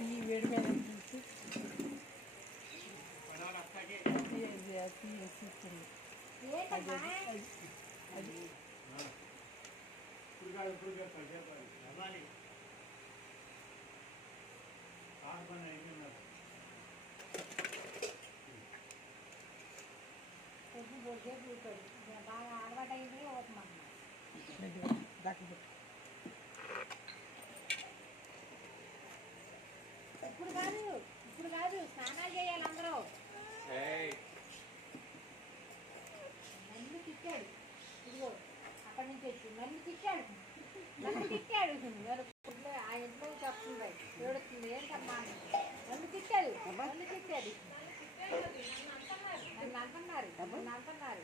ಈ ವೇಡ್ ಮೇಲೆ ಅತಿ ಎಸಿತೀನಿ ಕಾರ್ಬನ್ ಐದು ಕೊಬ್ಬು ಬಗ್ಗೆ ಬಾಳ ಆಡ್ವಾಟ దాకా ఇప్పుడు కాదు ఇప్పుడు కాదు స్నానాలు చేయాలి అందరూ నన్ను తిట్టాడు. ఇదిగో అక్కడి నుంచి వచ్చి నన్ను తిట్టాడు. నన్ను తిట్టాడు. ఆ ఇంట్లో తిట్టాడు నన్ను తిట్టాడు నన్ను అంటున్నారు నన్ను అంటున్నారు